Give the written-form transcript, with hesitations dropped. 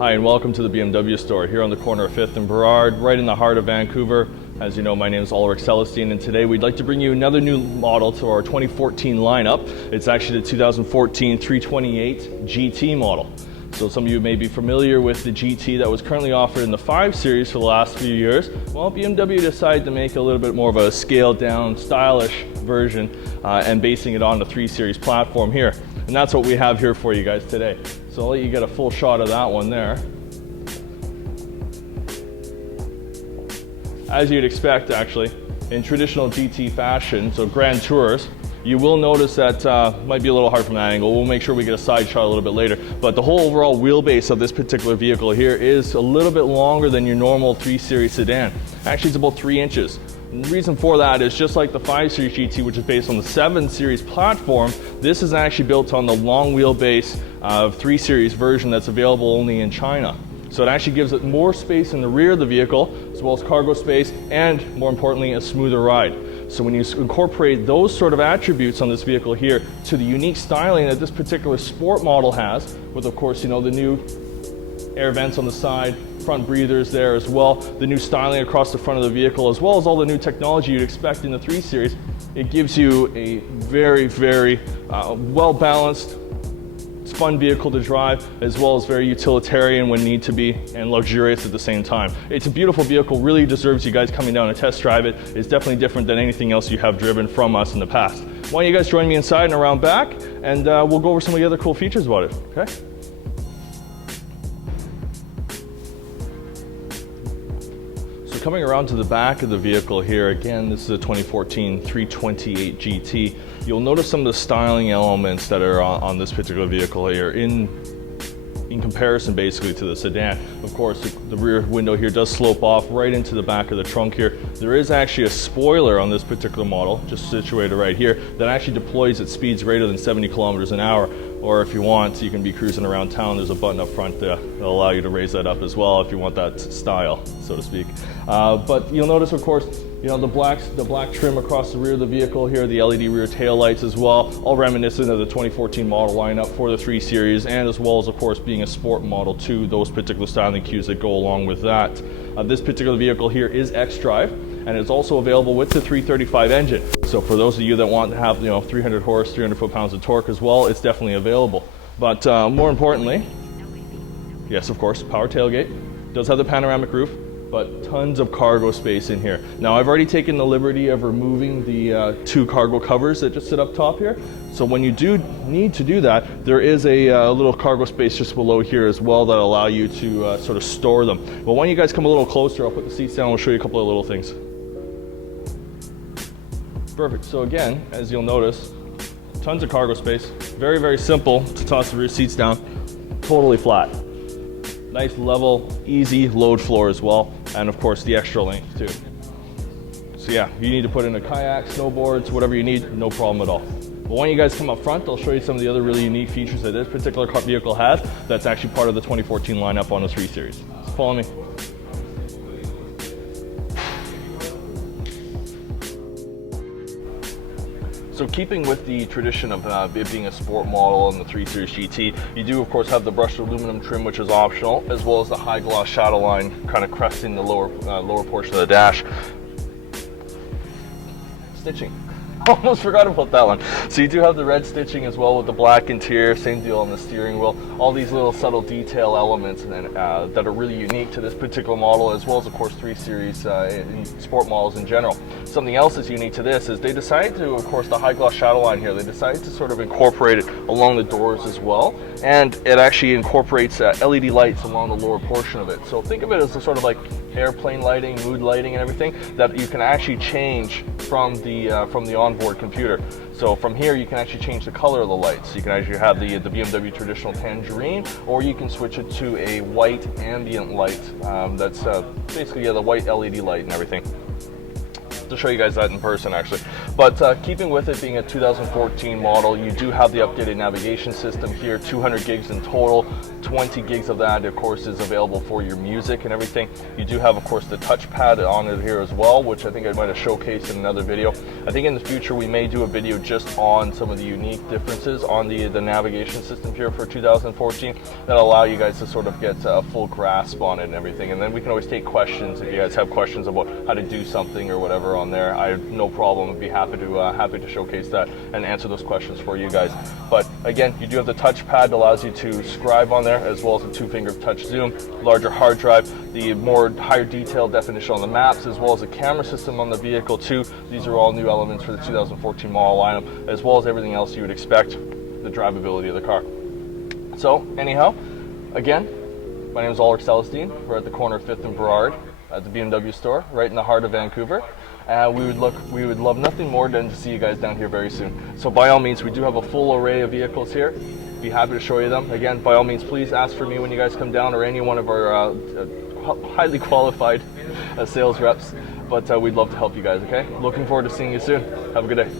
Hi and welcome to the BMW store here on the corner of 5th and Burrard, right in the heart of Vancouver. As you know, my name is Ulrich Celestine, and today we'd like to bring you another new model to our 2014 lineup. It's actually the 2014 328 GT model. So some of you may be familiar with the GT that was currently offered in the 5 Series for the last few years. Well, BMW decided to make a little bit more of a scaled down, stylish version and basing it on the 3 Series platform here. And that's what we have here for you guys today. So I'll let you get a full shot of that one there. As you'd expect, actually, in traditional GT fashion, so Gran Tours, you will notice that might be a little hard from that angle. We'll make sure we get a side shot a little bit later. But the whole overall wheelbase of this particular vehicle here is a little bit longer than your normal 3 Series sedan. Actually, it's about 3 inches. And the reason for that is just like the 5 Series GT, which is based on the 7 Series platform, this is actually built on the long wheelbase 3 Series version that's available only in China. So it actually gives it more space in the rear of the vehicle, as well as cargo space, and more importantly, a smoother ride. So when you incorporate those sort of attributes on this vehicle here to the unique styling that this particular sport model has, with of course, you know, the new air vents on the side, front breathers there as well, the new styling across the front of the vehicle, as well as all the new technology you'd expect in the 3 Series, it gives you a very, very well-balanced, fun vehicle to drive, as well as very utilitarian when need to be, and luxurious at the same time. It's a beautiful vehicle, really deserves you guys coming down and test drive it. It's definitely different than anything else you have driven from us in the past. Why don't you guys join me inside and around back, and we'll go over some of the other cool features about it, okay? Coming around to the back of the vehicle here, again, this is a 2014 328 GT. You'll notice some of the styling elements that are on this particular vehicle here in comparison basically to the sedan. Of course, the rear window here does slope off right into the back of the trunk here. There is actually a spoiler on this particular model, just situated right here, that actually deploys at speeds greater than 70 kilometers an hour. Or if you want, you can be cruising around town. There's a button up front that'll allow you to raise that up as well if you want that style, so to speak. But you'll notice, of course, you know, the black trim across the rear of the vehicle here, the LED rear tail lights as well, all reminiscent of the 2014 model lineup for the 3 Series, and as well as, of course, being a sport model too, those particular styling cues that go along with that. This particular vehicle here is X-Drive, and it's also available with the 335 engine. So for those of you that want to have, you know, 300 horse, 300 foot-pounds of torque as well, it's definitely available. But more importantly, yes, of course, power tailgate, does have the panoramic roof, but tons of cargo space in here. Now, I've already taken the liberty of removing the 2 cargo covers that just sit up top here. So when you do need to do that, there is a little cargo space just below here as well that allow you to sort of store them. But when you guys come a little closer, I'll put the seats down and we'll show you a couple of little things. Perfect. So again, as you'll notice, tons of cargo space. Very, very simple to toss the rear seats down. Totally flat. Nice level, easy load floor as well, and of course the extra length too. So yeah, you need to put in a kayak, snowboards, whatever you need, no problem at all. But when you guys come up front, I'll show you some of the other really unique features that this particular vehicle has that's actually part of the 2014 lineup on the 3 Series. So follow me. So keeping with the tradition of it being a sport model in the 3 Series GT, you do of course have the brushed aluminum trim, which is optional, as well as the high gloss shadow line kind of cresting the lower portion of the dash. Stitching. Almost forgot about that one. So you do have the red stitching as well with the black interior, same deal on the steering wheel. All these little subtle detail elements that are really unique to this particular model, as well as of course 3 Series sport models in general. Something else that's unique to this is they decided to, of course, the high gloss shadow line here, they decided to sort of incorporate it along the doors as well. And it actually incorporates LED lights along the lower portion of it. So think of it as a sort of like airplane lighting, mood lighting and everything that you can actually change from the onboard computer. So from here you can actually change the color of the lights. You can actually have the BMW traditional tangerine, or you can switch it to a white ambient light that's basically the white LED light and everything. to show you guys that in person actually. But keeping with it being a 2014 model, you do have the updated navigation system here, 200 gigs in total. 20 gigs of that, of course, is available for your music and everything. You do have, of course, the touchpad on it here as well, which I think I might have showcased in another video. I think in the future we may do a video just on some of the unique differences on the navigation system here for 2014 that'll allow you guys to sort of get a full grasp on it and everything. And then we can always take questions if you guys have questions about how to do something or whatever on there. I have no problem. I'd be happy to showcase that and answer those questions for you guys. But again, you do have the touchpad that allows you to scribe on there, as well as a 2-finger touch zoom, larger hard drive, the more higher detail definition on the maps, as well as a camera system on the vehicle too. These are all new elements for the 2014 model lineup, as well as everything else you would expect, the drivability of the car. So anyhow, again, my name is Ulrich Celestine. We're at the corner of 5th and Burrard at the BMW store, right in the heart of Vancouver. We would love nothing more than to see you guys down here very soon. So by all means, we do have a full array of vehicles here. Be happy to show you them. Again, by all means, please ask for me when you guys come down, or any one of our highly qualified sales reps. But we'd love to help you guys, okay? Looking forward to seeing you soon. Have a good day.